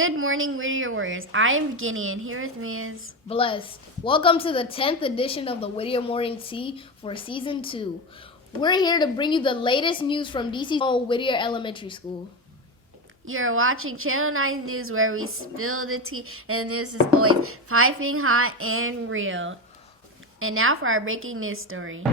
Good morning, Whittier Warriors. I am Guinea, and here with me is Blessed. Welcome to the 10th edition of the Whittier Morning Tea for Season 2. We're here to bring you the latest news from DC's own Whittier Elementary School. You're watching Channel 9 News, where we spill the tea, and the news is always piping hot and real. And now for our breaking news story.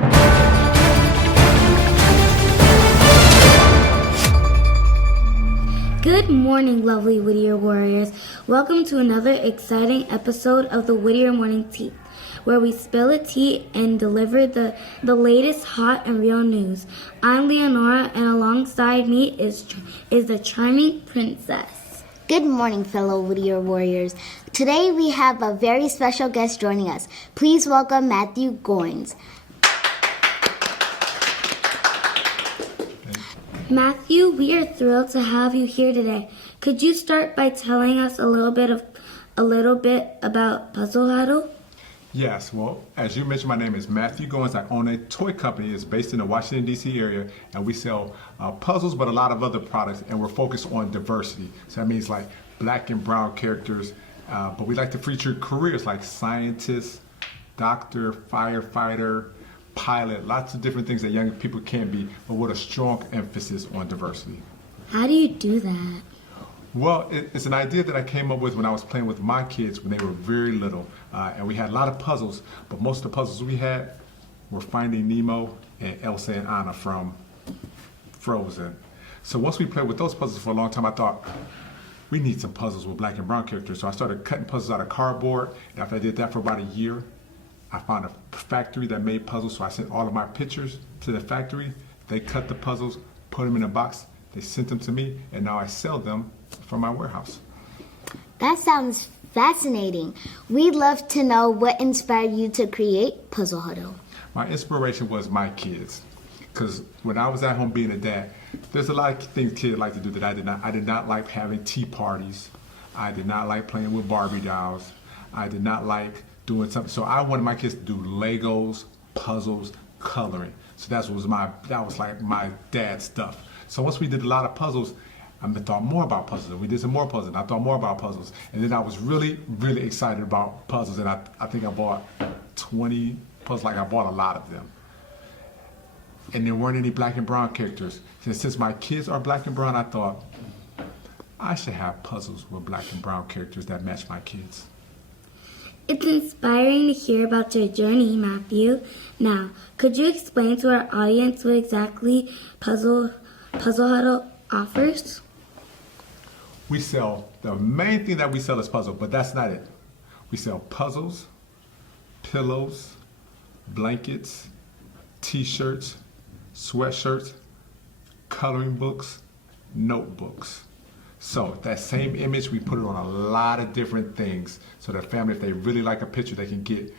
Good morning, lovely Whittier Warriors. Welcome to another exciting episode of the Whittier Morning Tea, where we spill the tea and deliver the latest hot and real news. I'm Leonora, and alongside me is the charming princess. Good morning, fellow Whittier Warriors. Today we have a very special guest joining us. Please welcome Matthew Goins. Matthew, we are thrilled to have you here today. Could you start by telling us a little bit about Puzzle Huddle? Yes, well, as you mentioned, my name is Matthew Goins. I own a toy company. It's based in the Washington, D.C. area, and we sell puzzles, but a lot of other products, and we're focused on diversity. So that means like black and brown characters, but we like to feature careers like scientist, doctor, firefighter, pilot, lots of different things that young people can be, but with a strong emphasis on diversity. How do you do that? Well, it's an idea that I came up with when I was playing with my kids when they were very little, and we had a lot of puzzles, but most of the puzzles we had were Finding Nemo and Elsa and Anna from Frozen. So once we played with those puzzles for a long time, I thought, we need some puzzles with black and brown characters. So I started cutting puzzles out of cardboard, and after I did that for about a year, I found a factory that made puzzles, so I sent all of my pictures to the factory. They cut the puzzles, put them in a box, they sent them to me, and now I sell them from my warehouse. That sounds fascinating. We'd love to know what inspired you to create Puzzle Huddle. My inspiration was my kids, because when I was at home being a dad, there's a lot of things kids like to do that I did not. I did not like having tea parties. I did not like playing with Barbie dolls. I did not like doing something. So I wanted my kids to do Legos, puzzles, coloring. So that was like my dad's stuff. So once we did a lot of puzzles, I thought more about puzzles. And we did some more puzzles. And I thought more about puzzles. And then I was really, really excited about puzzles. And I think I bought 20 puzzles. Like I bought a lot of them. And there weren't any black and brown characters. And since my kids are black and brown, I thought I should have puzzles with black and brown characters that match my kids. It's inspiring to hear about your journey, Matthew. Now, could you explain to our audience what exactly Puzzle Huddle offers? We sell, the main thing that we sell is puzzle, but that's not it. We sell puzzles, pillows, blankets, t-shirts, sweatshirts, coloring books, notebooks. So that same image, we put it on a lot of different things so that family, if they really like a picture, they can get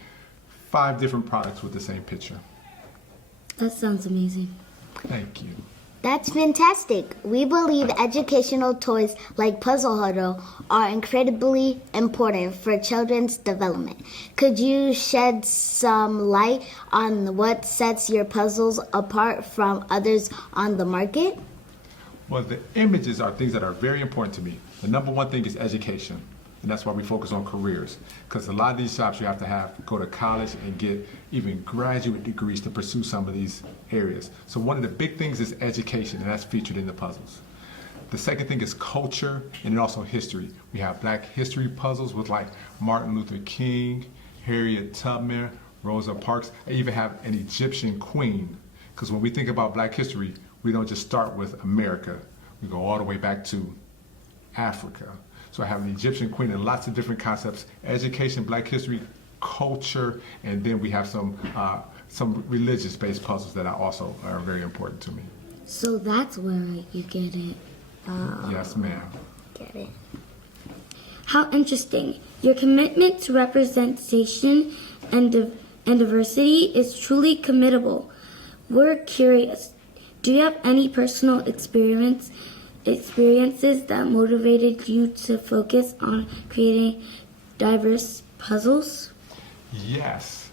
5 different products with the same picture. That sounds amazing. Thank you. That's fantastic. We believe educational toys like Puzzle Huddle are incredibly important for children's development. Could you shed some light on what sets your puzzles apart from others on the market? Well, the images are things that are very important to me. The number one thing is education, and that's why we focus on careers. Because a lot of these shops you have to go to college and get even graduate degrees to pursue some of these areas. So one of the big things is education, and that's featured in the puzzles. The second thing is culture, and then also history. We have black history puzzles with like Martin Luther King, Harriet Tubman, Rosa Parks. I even have an Egyptian queen, because when we think about black history, we don't just start with America. We go all the way back to Africa. So I have an Egyptian queen and lots of different concepts: education, black history, culture, and then we have some religious-based puzzles that also are very important to me. So that's where you get it. Yes, ma'am. Get it. How interesting. Your commitment to representation and diversity is truly commendable. We're curious. Do you have any personal experiences that motivated you to focus on creating diverse puzzles? Yes.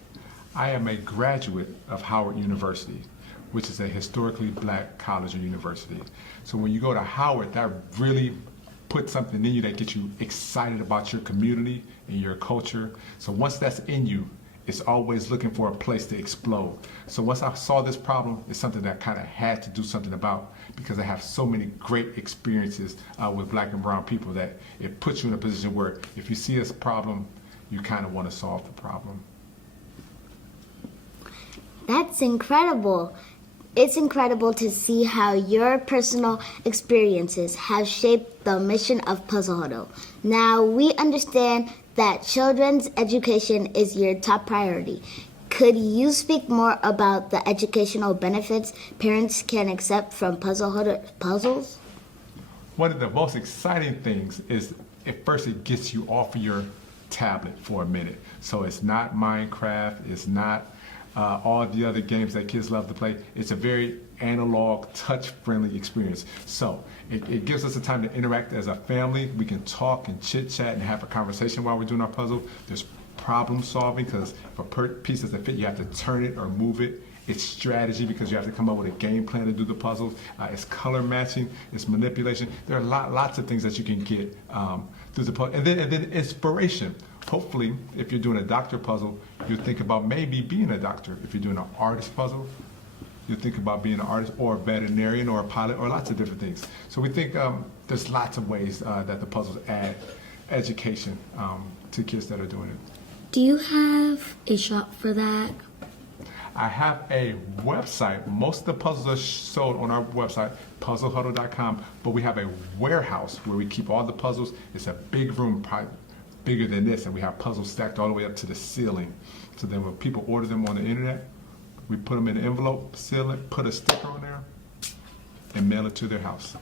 I am a graduate of Howard University, which is a historically black college or university. So when you go to Howard, that really put something in you that gets you excited about your community and your culture. So once that's in you, it's always looking for a place to explode. So once I saw this problem, it's something that I kind of had to do something about, because I have so many great experiences with Black and brown people that it puts you in a position where if you see a problem, you kind of want to solve the problem. That's incredible. It's incredible to see how your personal experiences have shaped the mission of Puzzle Huddle. Now, we understand that children's education is your top priority. Could you speak more about the educational benefits parents can accept from Puzzle Huddle puzzles? One of the most exciting things is, at first, it gets you off of your tablet for a minute. So it's not Minecraft, it's not all the other games that kids love to play. It's a very analog, touch-friendly experience. So it gives us the time to interact as a family. We can talk and chit-chat and have a conversation while we're doing our puzzle. There's problem solving, because for pieces that fit, you have to turn it or move it. It's strategy, because you have to come up with a game plan to do the puzzles. It's color matching, it's manipulation. There are lots of things that you can get through the puzzle. And then inspiration. Hopefully, if you're doing a doctor puzzle, you'll think about maybe being a doctor. If you're doing an artist puzzle, you'll think about being an artist or a veterinarian or a pilot or lots of different things. So we think there's lots of ways that the puzzles add education to kids that are doing it. Do you have a shop for that? I have a website. Most of the puzzles are sold on our website, puzzlehuddle.com, but we have a warehouse where we keep all the puzzles. It's a big room, probably bigger than this, and we have puzzles stacked all the way up to the ceiling. So then when people order them on the internet, we put them in an envelope, seal it, put a sticker on there, and mail it to their house.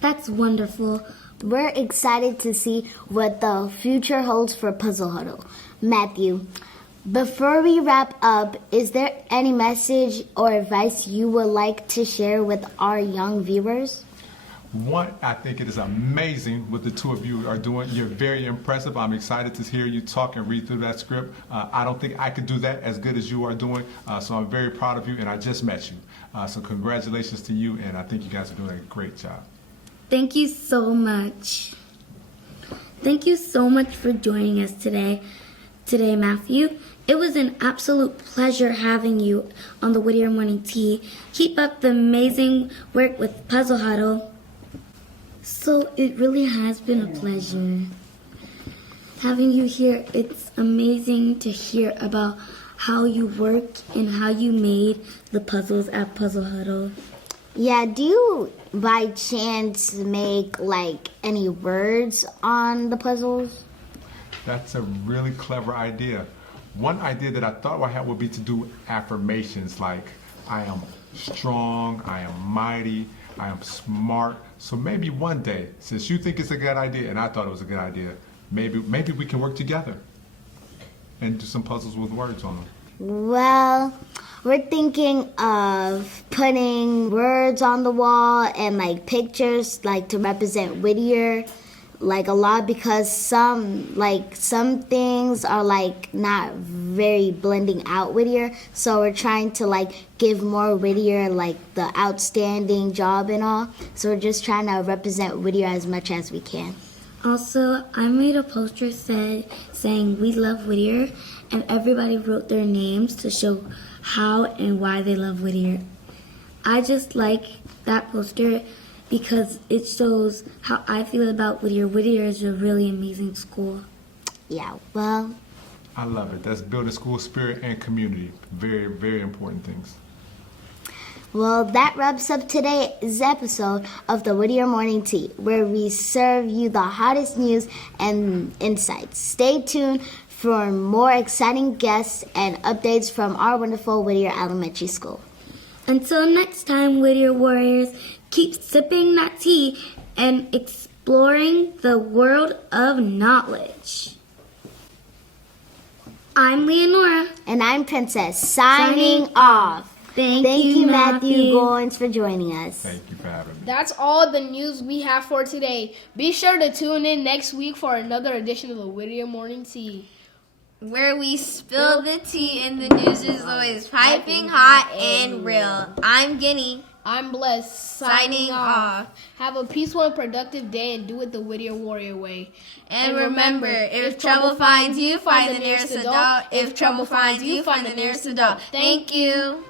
That's wonderful. We're excited to see what the future holds for Puzzle Huddle. Matthew, before we wrap up, is there any message or advice you would like to share with our young viewers? One, I think it is amazing what the two of you are doing. You're very impressive. I'm excited to hear you talk and read through that script. I don't think I could do that as good as you are doing, so I'm very proud of you, and I just met you. So congratulations to you, and I think you guys are doing a great job. Thank you so much. Thank you so much for joining us today, Matthew. It was an absolute pleasure having you on the Whittier Morning Tea. Keep up the amazing work with Puzzle Huddle. So it really has been a pleasure having you here. It's amazing to hear about how you work and how you made the puzzles at Puzzle Huddle. Yeah, do you by chance make any words on the puzzles? That's a really clever idea. One idea that I thought I had would be to do affirmations like, I am strong, I am mighty, I am smart. So maybe one day, since you think it's a good idea and I thought it was a good idea, maybe we can work together and do some puzzles with words on them. Well, we're thinking of putting words on the wall and pictures to represent Whittier a lot, because some things are not very blending out Whittier, so we're trying to give more Whittier the outstanding job and all. So we're just trying to represent Whittier as much as we can. Also, I made a poster saying we love Whittier, and everybody wrote their names to show how and why they love Whittier. I just like that poster because it shows how I feel about Whittier. Whittier is a really amazing school. Yeah, well, I love it. That's building school spirit and community. Very, very important things. Well, that wraps up today's episode of the Whittier Morning Tea, where we serve you the hottest news and insights. Stay tuned for more exciting guests and updates from our wonderful Whittier Elementary School. Until next time, Whittier Warriors, keep sipping that tea and exploring the world of knowledge. I'm Leonora. And I'm Princess, signing off. Thank you, Matthew Goins, for joining us. Thank you for having me. That's all the news we have for today. Be sure to tune in next week for another edition of the Whittier Morning Tea, where we spill the tea and the news is always piping hot and real. I'm Guinea. I'm Blessed. Signing off. Have a peaceful and productive day and do it the Whittier Warrior way. And remember, if trouble finds you, find the nearest adult. If trouble finds you, find the nearest adult. Thank you.